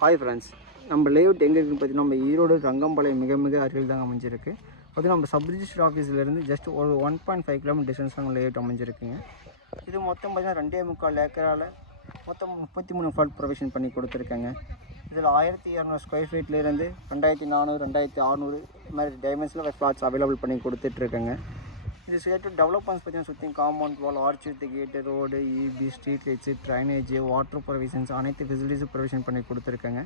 Hi friends நம்ம layout எங்கே இருக்குன்னு பார்த்தீங்கன்னா நம்ம ஈரோடு ரங்கம்பாளையம் மிக மிக அருகில் தான் அமைஞ்சிருக்கு. அது நம்ம சப் ரிஜிஸ்டர் ஆஃபீஸ்லேருந்து ஜஸ்ட் ஒரு one point five kilometre distance நம்ம லேஅவுட் அமைஞ்சிருக்குங்க. இது மொத்தம் பார்த்தீங்கன்னா ரெண்டே முக்கால் ஏக்கரால் மொத்தம் முப்பத்தி மூணு ஃபால்ட் ப்ரொவிஷன் பண்ணி கொடுத்துருக்கேங்க. இதில் ஆயிரத்தி இரநூறு ஸ்கொயர் ஃபீட்லேருந்து ரெண்டாயிரத்தி நானூறு ரெண்டாயிரத்தி அறநூறு இது மாதிரி டைமென்ஷனில் ஃப்ளாட்ஸ் அவைலபிள் பண்ணி கொடுத்துட்ருக்கேங்க இது சேர்த்து டெவலப்மெண்ட்ஸ் பார்த்தீங்கன்னா சுற்றி compound wall arch with gate road EB street lights drainage water provisions அனைத்து ஃபெசிலிட்டிஸும் ப்ரொவிஷன் பண்ணி கொடுத்துருக்காங்க.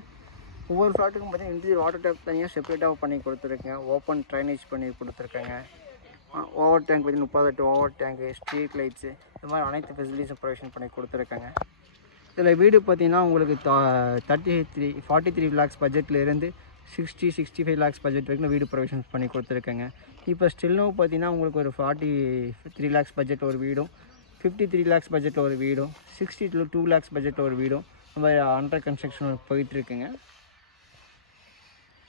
ஒவ்வொரு ஃப்ளாட்டுக்கும் பார்த்தீங்கன்னா இன்டீரியர் வாட்டர் டேப் தனியாக செப்பரேட்டாக பண்ணி கொடுத்துருக்கேன். ஓப்பன் ட்ரைனேஜ் பண்ணி கொடுத்துருக்காங்க. ஓவர் டேங்க் பார்த்தீங்கன்னா முப்பத்தெட்டு ஓவர் டேங்கு ஸ்ட்ரீட் லைட்ஸு இது மாதிரி அனைத்து ஃபெசிலிட்டிஸும் ப்ரொவிஷன் பண்ணி கொடுத்துருக்காங்க. இதில் வீடு பார்த்தீங்கன்னா உங்களுக்கு thirty three forty three lakhs பட்ஜெட்லேருந்து sixty sixty five lakhs budget வரைக்கும் வீடு ப்ரொவிஷன்ஸ் பண்ணி கொடுத்துருக்கேங்க. இப்போ ஸ்டில்லும் பார்த்தீங்கன்னா உங்களுக்கு ஒரு ஃபார்ட்டி த்ரீ லேக்ஸ் பட்ஜெட் ஒரு வீடும் ஃபிஃப்டி த்ரீ லேக்ஸ் பட்ஜெட் ஒரு வீடும் sixty two two lakhs budget ஒரு வீடும் இந்த மாதிரி அண்டர் கன்ஸ்ட்ரக்ஷன் போயிட்டுருக்குங்க.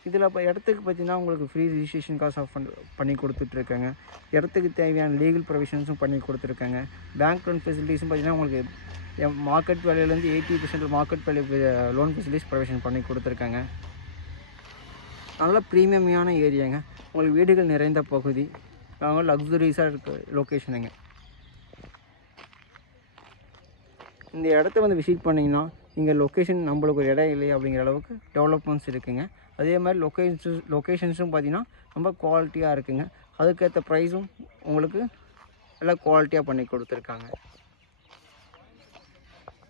இதில் இப்போ இடத்துக்கு பார்த்தீங்கன்னா உங்களுக்கு ஃப்ரீ ரிஜிஸ்ட்ரேஷன் காசு ஆஃப் பண்ணி கொடுத்துட்ருக்காங்க. இடத்துக்கு தேவையான லீகல் ப்ரொவிஷன்ஸும் பண்ணி கொடுத்துருக்காங்க. பேங்க் லோன் ஃபெசிலிட்டிஸும் பார்த்தீங்கன்னா உங்களுக்கு மார்க்கெட் வேலையிலேருந்து eighty percent market value loan facilities provision பண்ணி கொடுத்துருக்காங்க. நல்ல ப்ரீமியமான ஏரியாங்க. உங்களுக்கு வீடுகள் நிறைந்த பகுதி. அவங்க லக்ஸுரியஸாக இருக்க லொக்கேஷனுங்க இந்த இடத்த வந்து விசிட் பண்ணிங்கன்னா இங்கே லொக்கேஷன் நம்மளுக்கு ஒரு இடம் இல்லை அப்படிங்கிற அளவுக்கு டெவலப்மெண்ட்ஸ் இருக்குங்க. அதே மாதிரி லொக்கேஷன்ஸ் லொக்கேஷன்ஸும் பார்த்தீங்கன்னா ரொம்ப குவாலிட்டியாக இருக்குங்க. அதுக்கேற்ற ப்ரைஸும் உங்களுக்கு எல்லாம் குவாலிட்டியாக பண்ணி கொடுத்துருக்காங்க.